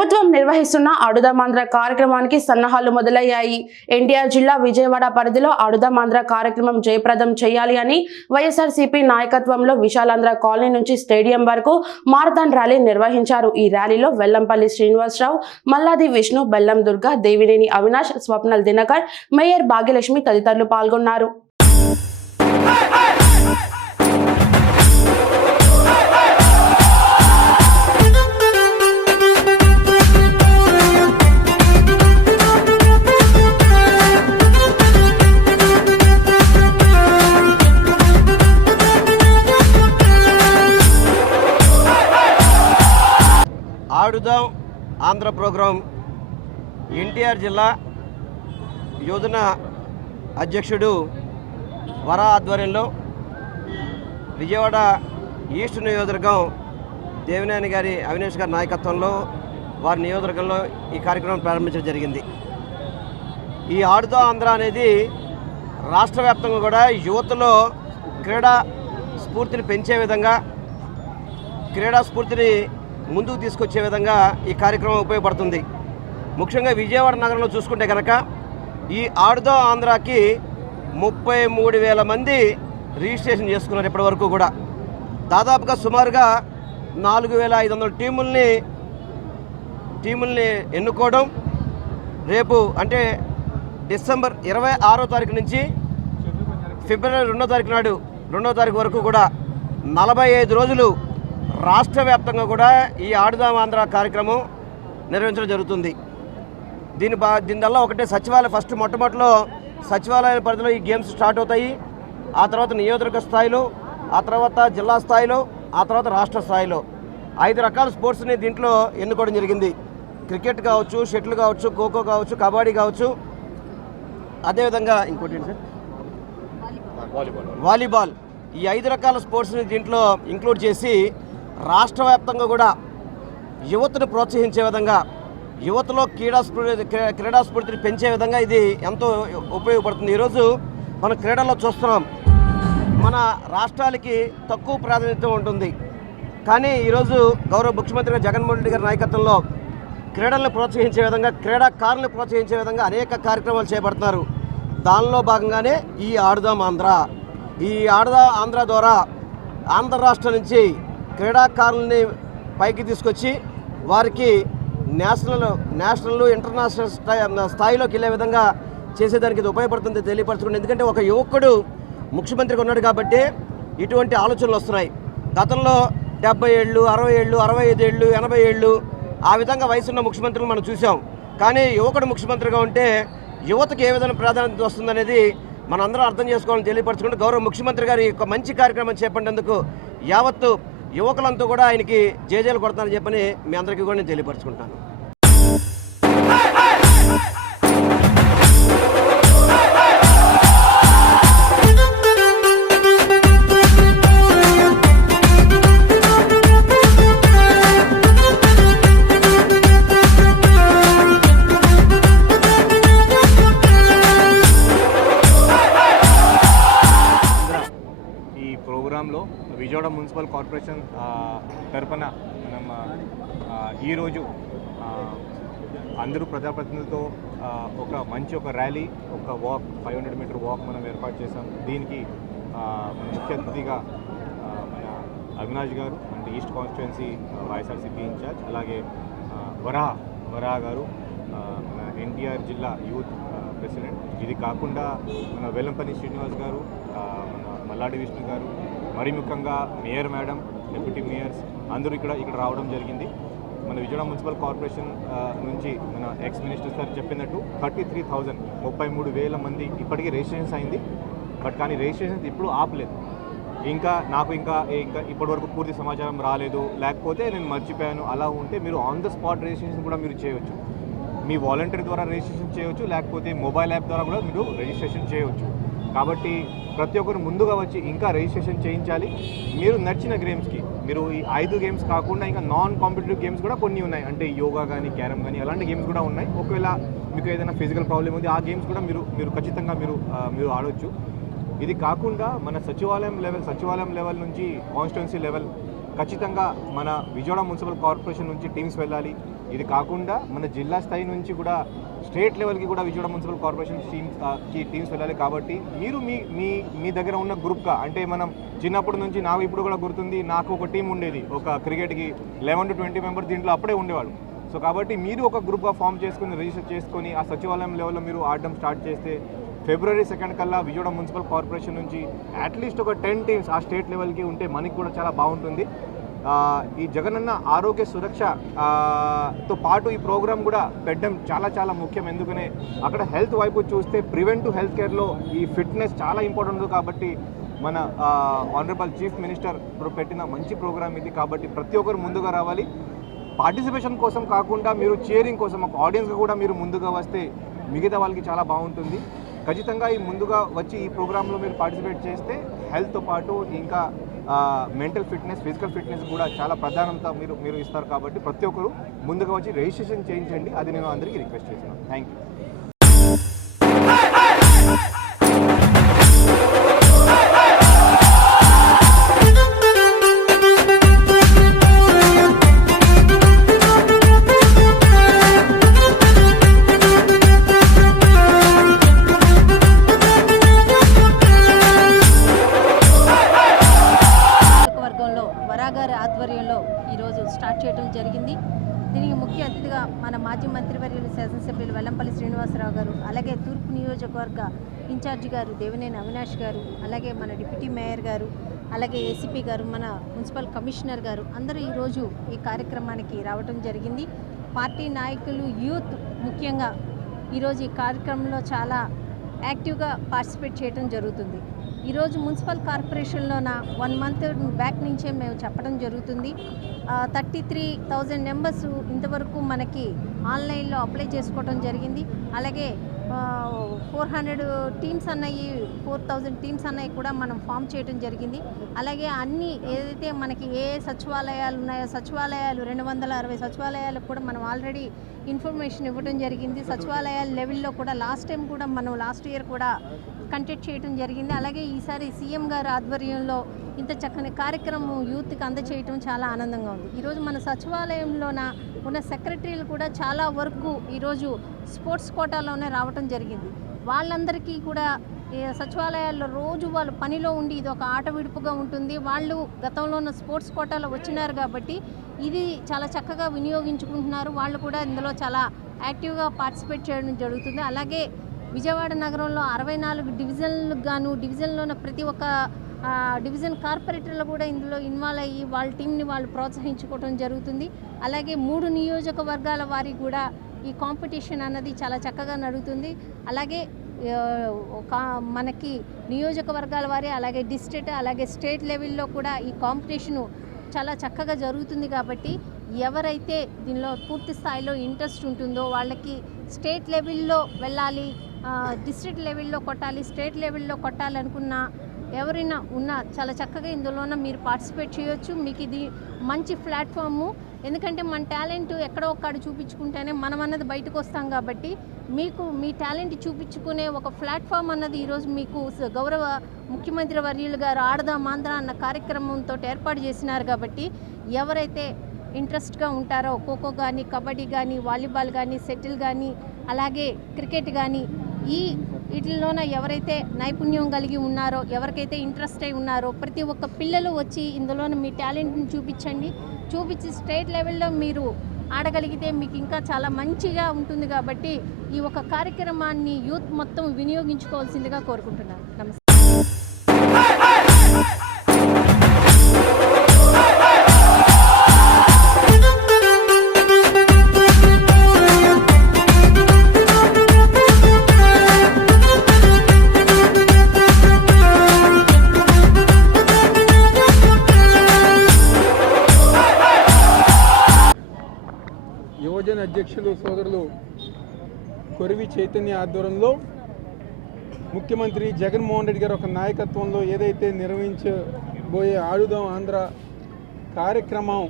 ప్రభుత్వం నిర్వహిస్తున్న ఆడుదామాంధ్ర కార్యక్రమానికి సన్నాహాలు మొదలయ్యాయి. ఎన్టీఆర్ జిల్లా విజయవాడ పరిధిలో ఆడుదామాంధ్ర కార్యక్రమం జయప్రదం చేయాలి అని వైఎస్ఆర్సీపీ నాయకత్వంలో విశాలాంధ్ర కాలనీ నుంచి స్టేడియం వరకు మారథాన్ ర్యాలీ నిర్వహించారు. ఈ ర్యాలీలో వెల్లంపల్లి శ్రీనివాసరావు, మల్లాది విష్ణు, బెల్లం దుర్గా, దేవినేని అవినాష్, స్వప్నల్ దినకర్, మేయర్ భాగ్యలక్ష్మి తదితరులు పాల్గొన్నారు. ఆడుదాం ఆంధ్ర ప్రోగ్రాం ఎన్టీఆర్ జిల్లా యోజన అధ్యక్షుడు వరా ఆధ్వర్యంలో విజయవాడ ఈస్ట్ నియోజకవర్గం దేవినేని గారి అవినాష్ గారి నాయకత్వంలో వారి నియోజకవర్గంలో ఈ కార్యక్రమం ప్రారంభించడం జరిగింది. ఈ ఆడుదాం ఆంధ్ర అనేది రాష్ట్ర వ్యాప్తంగా కూడా యువతలో క్రీడా స్ఫూర్తిని పెంచే విధంగా, క్రీడా స్ఫూర్తిని ముందుకు తీసుకొచ్చే విధంగా ఈ కార్యక్రమం ఉపయోగపడుతుంది. ముఖ్యంగా విజయవాడ నగరంలో చూసుకుంటే కనుక ఈ ఆడుదాం ఆంధ్రాకి 33,000 మంది రిజిస్ట్రేషన్ చేసుకున్నారు. ఇప్పటి వరకు కూడా దాదాపుగా సుమారుగా 4,500 టీముల్ని ఎన్నుకోవడం, రేపు అంటే డిసెంబర్ 26వ తారీఖు నుంచి ఫిబ్రవరి 2వ తారీఖు నాడు 2వ తారీఖు వరకు కూడా 45 రోజులు రాష్ట్ర వ్యాప్తంగా కూడా ఈ ఆడుదాం ఆంధ్ర కార్యక్రమం నిర్వహించడం జరుగుతుంది. దీనివల్ల ఒకటే సచివాలయం ఫస్ట్ మొట్టమొదటిలో సచివాలయ పరిధిలో ఈ గేమ్స్ స్టార్ట్ అవుతాయి. ఆ తర్వాత నియోజకవర్గ స్థాయిలో, ఆ తర్వాత జిల్లా స్థాయిలో, ఆ తర్వాత రాష్ట్ర స్థాయిలో 5 రకాల స్పోర్ట్స్ని దీంట్లో ఎన్నుకోవడం జరిగింది. క్రికెట్ కావచ్చు, షటిల్ కావచ్చు, ఖోఖో కావచ్చు, కబడ్డీ కావచ్చు, అదేవిధంగా ఇంకోటి ఏంటి సార్, వాలీబాల్. ఈ 5 రకాల స్పోర్ట్స్ని దీంట్లో ఇంక్లూడ్ చేసి రాష్ట్ర వ్యాప్తంగా కూడా యువతను ప్రోత్సహించే విధంగా, యువతలో క్రీడా స్ఫూర్తిని పెంచే విధంగా ఇది ఎంతో ఉపయోగపడుతుంది. ఈరోజు మన క్రీడల్లో చూస్తున్నాం, మన రాష్ట్రాలకి తక్కువ ప్రాధాన్యత ఉంటుంది. కానీ ఈరోజు గౌరవ ముఖ్యమంత్రి జగన్మోహన్ రెడ్డి గారి నాయకత్వంలో క్రీడలను ప్రోత్సహించే విధంగా, క్రీడాకారులను ప్రోత్సహించే విధంగా అనేక కార్యక్రమాలు చేపడుతున్నారు. దానిలో భాగంగానే ఈ ఆడుదాం ఆంధ్ర. ఈ ఆడుదాం ఆంధ్ర ద్వారా ఆంధ్ర రాష్ట్రం నుంచి క్రీడాకారుల్ని పైకి తీసుకొచ్చి వారికి నేషనల్ ఇంటర్నేషనల్ స్థాయిలోకి వెళ్ళే విధంగా చేసేదానికి ఇది ఉపయోగపడుతుంది తెలియపరచుకోండి. ఎందుకంటే ఒక యువకుడు ముఖ్యమంత్రిగా ఉన్నాడు కాబట్టి ఇటువంటి ఆలోచనలు వస్తున్నాయి. గతంలో 70 ఏళ్ళు, 60 ఏళ్ళు, 65 ఏళ్ళు, 80 ఏళ్ళు ఆ విధంగా వయసున్న ముఖ్యమంత్రులు మనం చూసాం. కానీ యువకుడు ముఖ్యమంత్రిగా ఉంటే యువతకు ఏ విధంగా ప్రాధాన్యత వస్తుందనేది మనందరం అర్థం చేసుకోవాలని తెలియపరచుకుంటే గౌరవ ముఖ్యమంత్రి గారి యొక్క మంచి కార్యక్రమం చేపట్టేందుకు యావత్తు యువకులంతా కూడా ఆయనకి జేజేలు కొడతానని చెప్పని మీ అందరికీ కూడా నేను తెలియపరచుకుంటాను. ప్రోగ్రాంలో విజయవాడ మున్సిపల్ కార్పొరేషన్ తరఫున మనం ఈరోజు అందరూ ప్రజాప్రతినిధులతో ఒక ర్యాలీ, ఒక వాక్, 500 మీటర్ వాక్ మనం ఏర్పాటు చేసాం. దీనికి మన ముఖ్య అతిథిగా మన అవినాష్ గారు అంటే ఈస్ట్ కాన్స్టిట్యుయెన్సీ వైఎస్ఆర్సీపీ ఇన్ఛార్జ్, అలాగే వరా గారు మన ఎన్టీఆర్ జిల్లా యూత్ ప్రెసిడెంట్. ఇది కాకుండా మన వెల్లంపల్లి శ్రీనివాస్ గారు, మన మల్లాడి విష్ణు గారు, మరీ ముఖ్యంగా మేయర్ మేడం, డిప్యూటీ మేయర్స్ అందరూ ఇక్కడ రావడం జరిగింది. మన విజయవాడ మున్సిపల్ కార్పొరేషన్ నుంచి మన ఎక్స్ మినిస్టర్ సార్ చెప్పినట్టు 33,000 మంది ఇప్పటికీ రిజిస్ట్రేషన్స్ అయింది. కానీ రిజిస్ట్రేషన్స్ ఇప్పుడు ఆపలేదు. నాకు ఇంకా ఇప్పటి వరకు పూర్తి సమాచారం రాలేదు, లేకపోతే నేను మర్చిపోయాను అలా ఉంటే మీరు ఆన్ ద స్పాట్ రిజిస్ట్రేషన్ కూడా మీరు చేయవచ్చు. మీ వాలంటీర్ ద్వారా రిజిస్ట్రేషన్ చేయవచ్చు, లేకపోతే మొబైల్ యాప్ ద్వారా కూడా మీరు రిజిస్ట్రేషన్ చేయవచ్చు. కాబట్టి ప్రతి ఒక్కరు ముందుగా వచ్చి ఇంకా రిజిస్ట్రేషన్ చేయించాలి. మీరు నచ్చిన గేమ్స్కి, మీరు ఈ 5 గేమ్స్ కాకుండా ఇంకా నాన్ కాంపిటేటివ్ గేమ్స్ కూడా కొన్ని ఉన్నాయి. అంటే యోగా కానీ, క్యారమ్ కానీ అలాంటి గేమ్స్ కూడా ఉన్నాయి. ఒకవేళ మీకు ఏదైనా ఫిజికల్ ప్రాబ్లం ఉంది, ఆ గేమ్స్ కూడా మీరు ఖచ్చితంగా మీరు ఆడవచ్చు. ఇది కాకుండా మన సచివాలయం లెవెల్ నుంచి కాన్స్టిట్యుయెన్సీ లెవెల్ ఖచ్చితంగా మన విజయవాడ మున్సిపల్ కార్పొరేషన్ నుంచి టీమ్స్ వెళ్ళాలి. ఇది కాకుండా మన జిల్లా స్థాయి నుంచి కూడా స్టేట్ లెవెల్కి కూడా విజయవాడ మున్సిపల్ కార్పొరేషన్ టీమ్స్ వెళ్ళాలి. కాబట్టి మీరు మీ దగ్గర ఉన్న గ్రూప్గా, అంటే మనం చిన్నప్పటి నుంచి నాకు ఇప్పుడు కూడా గుర్తుంది, నాకు ఒక టీం ఉండేది ఒక క్రికెట్కి 11 to 20 మెంబర్స్ దీంట్లో అప్పుడే ఉండేవాళ్ళు. సో కాబట్టి మీరు ఒక గ్రూప్గా ఫామ్ చేసుకుని రిజిస్టర్ చేసుకొని ఆ సచివాలయం లెవెల్లో మీరు ఆడడం స్టార్ట్ చేస్తే February 2 కల్లా విజయవాడ మున్సిపల్ కార్పొరేషన్ నుంచి అట్లీస్ట్ ఒక 10 టీమ్స్ ఆ స్టేట్ లెవెల్కి ఉంటే మనకి కూడా చాలా బాగుంటుంది. ఈ జగనన్న ఆరోగ్య సురక్షతో పాటు ఈ ప్రోగ్రామ్ కూడా పెట్టడం చాలా ముఖ్యం. ఎందుకనే అక్కడ హెల్త్ వైపు చూస్తే ప్రివెంటివ్ హెల్త్ కేర్లో ఈ ఫిట్నెస్ చాలా ఇంపార్టెంట్. కాబట్టి మన ఆనరబుల్ చీఫ్ మినిస్టర్ ఇప్పుడు పెట్టిన మంచి ప్రోగ్రామ్ ఇది. కాబట్టి ప్రతి ఒక్కరు ముందుగా రావాలి. పార్టిసిపేషన్ కోసం కాకుండా మీరు చీరింగ్ కోసం ఒక ఆడియన్స్గా కూడా మీరు ముందుగా వస్తే మిగతా వాళ్ళకి చాలా బాగుంటుంది. ఖచ్చితంగా ఈ ముందుగా వచ్చి ఈ ప్రోగ్రాంలో మీరు పార్టిసిపేట్ చేస్తే హెల్త్తో పాటు ఇంకా మెంటల్ ఫిట్నెస్, ఫిజికల్ ఫిట్నెస్ కూడా చాలా ప్రాధాన్యత మీరు ఇస్తారు. కాబట్టి ప్రతి ఒక్కరు ముందుగా వచ్చి రిజిస్ట్రేషన్ చేయించండి. అది నేను అందరికీ రిక్వెస్ట్ చేస్తున్నాను. Thank you. గారి ఆధ్వర్యంలో ఈరోజు స్టార్ట్ చేయడం జరిగింది. దీనికి ముఖ్య అతిథిగా మన మాజీ మంత్రివర్యులు శాసనసభ్యులు వెల్లంపల్లి శ్రీనివాసరావు గారు, అలాగే తూర్పు నియోజకవర్గ ఇన్ఛార్జి గారు దేవినేని అవినాష్ గారు, అలాగే మన డిప్యూటీ మేయర్ గారు, అలాగే ఏసీపీ గారు, మన మున్సిపల్ కమిషనర్ గారు అందరూ ఈరోజు ఈ కార్యక్రమానికి రావడం జరిగింది. పార్టీ నాయకులు, యూత్ ముఖ్యంగా ఈరోజు ఈ కార్యక్రమంలో చాలా యాక్టివ్గా పార్టిసిపేట్ చేయడం జరుగుతుంది. ఈరోజు మున్సిపల్ కార్పొరేషన్లోన 1 month బ్యాక్ నుంచే మేము చెప్పడం జరుగుతుంది. 33,000 మెంబర్స్ ఇంతవరకు మనకి ఆన్లైన్లో అప్లై చేసుకోవడం జరిగింది. అలాగే 400 టీమ్స్ అన్నవి, 4,000 టీమ్స్ అన్నవి కూడా మనం ఫామ్ చేయడం జరిగింది. అలాగే అన్ని ఏదైతే మనకి ఏ సచివాలయాలు ఉన్నాయో సచివాలయాలు 260 సచివాలయాలకు కూడా మనం ఆల్రెడీ ఇన్ఫర్మేషన్ ఇవ్వడం జరిగింది. సచివాలయాల లెవెల్లో కూడా లాస్ట్ ఇయర్ కూడా కండక్ట్ చేయడం జరిగింది. అలాగే ఈసారి సీఎం గారి ఆధ్వర్యంలో ఇంత చక్కని కార్యక్రమం యూత్కి అందచేయటం చాలా ఆనందంగా ఉంది. ఈరోజు మన సచివాలయంలోన ఉన్న సెక్రటరీలు కూడా చాలా వరకు ఈరోజు స్పోర్ట్స్ కోటాలోనే రావటం జరిగింది. వాళ్ళందరికీ కూడా సచివాలయాల్లో రోజు వాళ్ళు పనిలో ఉండి ఇది ఒక ఆట విడుపుగా ఉంటుంది. వాళ్ళు గతంలో ఉన్న స్పోర్ట్స్ కోటాలో వచ్చినారు కాబట్టి ఇది చాలా చక్కగా వినియోగించుకుంటున్నారు. వాళ్ళు కూడా ఇందులో చాలా యాక్టివ్గా పార్టిసిపేట్ చేయడం జరుగుతుంది. అలాగే విజయవాడ నగరంలో 64 డివిజన్లకు గాను డివిజన్లో ఉన్న ప్రతి ఒక్క డివిజన్ కార్పొరేటర్లు కూడా ఇందులో ఇన్వాల్వ్ అయ్యి వాళ్ళ టీంని వాళ్ళు ప్రోత్సహించుకోవడం జరుగుతుంది. అలాగే 3 నియోజకవర్గాల వారికి కూడా ఈ కాంపిటీషన్ అన్నది చాలా చక్కగా నడుస్తుంది. అలాగే మనకి నియోజకవర్గాల వారి, అలాగే డిస్ట్రిక్ట్, అలాగే స్టేట్ లెవెల్లో కూడా ఈ కాంపిటీషను చాలా చక్కగా జరుగుతుంది. కాబట్టి ఎవరైతే దీనిలో పూర్తి స్థాయిలో ఇంట్రెస్ట్ ఉంటుందో వాళ్ళకి స్టేట్ లెవెల్లో వెళ్ళాలి, డిస్ట్రిక్ట్ లెవెల్లో కొట్టాలి, స్టేట్ లెవెల్లో కొట్టాలనుకున్న ఎవరైనా ఉన్నా చాలా చక్కగా ఇందులోన మీరు పార్టిసిపేట్ చేయొచ్చు. మీకు ఇది మంచి ప్లాట్ఫాము. ఎందుకంటే మన టాలెంట్ ఎక్కడో ఒక్కడ చూపించుకుంటేనే మనం అన్నది బయటకు వస్తాం. కాబట్టి మీకు మీ టాలెంట్ చూపించుకునే ఒక ప్లాట్ఫామ్ అన్నది ఈరోజు మీకు గౌరవ ముఖ్యమంత్రి వర్యులు గారు ఆడదాం ఆంధ్ర అన్న కార్యక్రమంతో ఏర్పాటు చేసినారు. కాబట్టి ఎవరైతే ఇంట్రెస్ట్గా ఉంటారో ఖోఖో కానీ, కబడ్డీ కానీ, వాలీబాల్ కానీ, షటిల్ కానీ, అలాగే క్రికెట్ కానీ వీటిల్లోన ఎవరైతే నైపుణ్యం కలిగి ఉన్నారో, ఎవరికైతే ఇంట్రెస్ట్ అయి ఉన్నారో ప్రతి ఒక్క పిల్లలు వచ్చి ఇందులోన మీ టాలెంట్ని చూపించి స్టేట్ లెవెల్లో మీరు ఆడగలిగితే మీకు ఇంకా చాలా మంచిగా ఉంటుంది. కాబట్టి ఈ ఒక కార్యక్రమాన్ని యూత్ మొత్తం వినియోగించుకోవాల్సిందిగా కోరుకుంటున్నాను. నమస్తే. యువజన అధ్యక్షులు సోదరులు కొరివి చైతన్య ఆధ్వర్యంలో ముఖ్యమంత్రి జగన్మోహన్ రెడ్డి గారి ఒక నాయకత్వంలో ఏదైతే నిర్వహించబోయే ఆడుదాం ఆంధ్ర కార్యక్రమం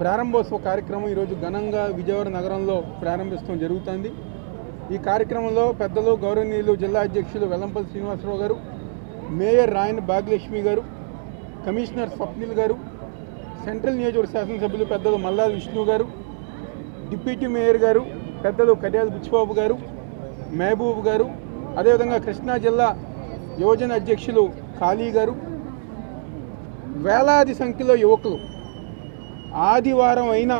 ప్రారంభోత్సవ కార్యక్రమం ఈరోజు ఘనంగా విజయవాడ నగరంలో ప్రారంభించడం జరుగుతుంది. ఈ కార్యక్రమంలో పెద్దలు గౌరవనీయులు జిల్లా అధ్యక్షులు వెల్లంపల్లి శ్రీనివాసరావు గారు, మేయర్ రాయన్ భాగ్యలక్ష్మి గారు, కమిషనర్ స్వప్నిల్ గారు, సెంట్రల్ నియోజకవర్గ శాసనసభ్యులు పెద్దలు మల్లాది విష్ణు గారు, డిప్యూటీ మేయర్ గారు పెద్దలు కడియాల బుచ్చిబాబు గారు, మహబూబ్ గారు, అదేవిధంగా కృష్ణా జిల్లా యువజన అధ్యక్షులు ఖాళీ గారు, వేలాది సంఖ్యలో యువకులు ఆదివారం అయినా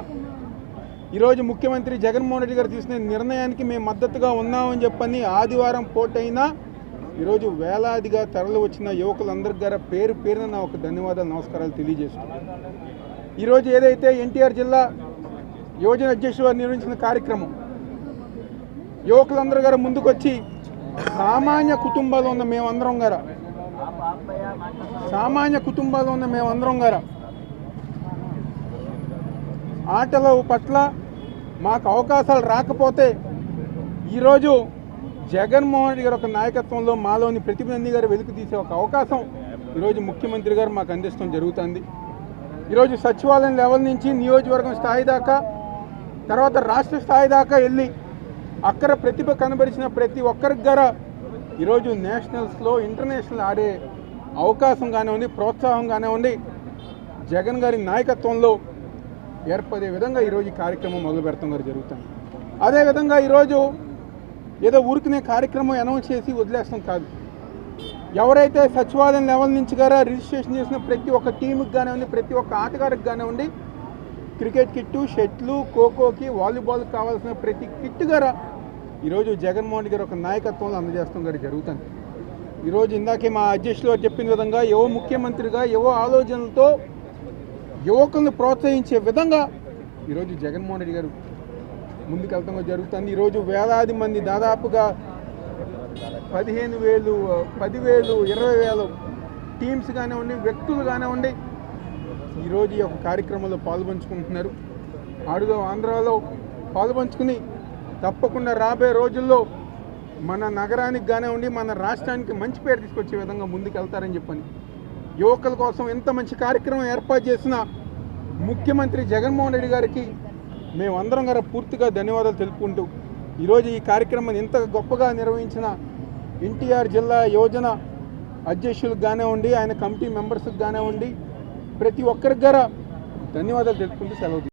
ఈరోజు ముఖ్యమంత్రి జగన్మోహన్ రెడ్డి గారు తీసుకునే నిర్ణయానికి మేము మద్దతుగా ఉన్నామని చెప్పని ఆదివారం పూటైనా ఈరోజు వేలాదిగా తరలి వచ్చిన యువకులందరికీ గారు పేరు పేరున నా ఒక ధన్యవాదాలు, నమస్కారాలు తెలియజేస్తున్నాను. ఈరోజు ఏదైతే ఎన్టీఆర్ జిల్లా యువజన అధ్యక్షుడు వారు నిర్వహించిన కార్యక్రమం, యువకులందరూ గారు ముందుకొచ్చి సామాన్య కుటుంబాల్లో ఉన్న మేమందరం గారు ఆటల పట్ల మాకు అవకాశాలు రాకపోతే ఈరోజు జగన్మోహన్ రెడ్డి గారు ఒక నాయకత్వంలో మాలోని ప్రతిభని గారు వెలికి తీసే ఒక అవకాశం ఈరోజు ముఖ్యమంత్రి గారు మాకు అందిస్తాం జరుగుతుంది. ఈరోజు సచివాలయం లెవెల్ నుంచి నియోజకవర్గం స్థాయి దాకా, తర్వాత రాష్ట్ర స్థాయి దాకా వెళ్ళి అక్కడ ప్రతిభ కనబరిచిన ప్రతి ఒక్కరికి గారా ఈరోజు నేషనల్స్లో ఇంటర్నేషనల్ ఆడే అవకాశం కానివ్వండి, ప్రోత్సాహం కానివ్వండి, జగన్ గారి నాయకత్వంలో ఏర్పడే విధంగా ఈరోజు ఈ కార్యక్రమం మొదలు పెడతాం గారు జరుగుతుంది. అదేవిధంగా ఈరోజు ఏదో ఊరికనే కార్యక్రమం అనౌన్స్ చేసి వదిలేస్తాం కాదు. ఎవరైతే సచివాలయం లెవెల్ నుంచి గారా రిజిస్ట్రేషన్ చేసిన ప్రతి ఒక్క టీముకి కానివ్వండి, ప్రతి ఒక్క ఆటగారికి కానివ్వండి, క్రికెట్ కిట్టు, షటిల్, ఖోఖోకి, వాలీబాల్కి కావాల్సిన ప్రతి కిట్టు గారా ఈరోజు జగన్మోహన్ రెడ్డి గారు ఒక నాయకత్వంలో అందజేస్తాం గారు జరుగుతుంది. ఈరోజు ఇందాకే మా అధ్యక్షులు గారు చెప్పిన విధంగా యువ ముఖ్యమంత్రిగా యువ ఆలోచనలతో యువకులను ప్రోత్సహించే విధంగా ఈరోజు జగన్మోహన్ రెడ్డి గారు ముందుకెళ్తాం జరుగుతుంది. ఈరోజు వేలాది మంది దాదాపుగా 15,000, 10,000, 20,000 టీమ్స్ కానివ్వండి, వ్యక్తులు కానివ్వండి ఈరోజు ఈ యొక్క కార్యక్రమంలో పాల్పంచుకుంటున్నారు. ఆంధ్రాలో పాల్పంచుకుని తప్పకుండా రాబోయే రోజుల్లో మన నగరానికి కానివ్వండి, మన రాష్ట్రానికి మంచి పేరు తీసుకొచ్చే విధంగా ముందుకెళ్తారని చెప్పని యువకుల కోసం ఎంత మంచి కార్యక్రమం ఏర్పాటు చేసిన ముఖ్యమంత్రి జగన్మోహన్ రెడ్డి గారికి మేమందరం గారు పూర్తిగా ధన్యవాదాలు తెలుపుకుంటూ ఈరోజు ఈ కార్యక్రమాన్ని ఎంత గొప్పగా నిర్వహించిన ఎన్టీఆర్ జిల్లా యువజన అధ్యక్షులకు కానివ్వండి, ఆయన కమిటీ మెంబర్స్కి కానివ్వండి, ప్రతి ఒక్కరికి గారా ధన్యవాదాలు తెలుపుకుంటూ సెలవు.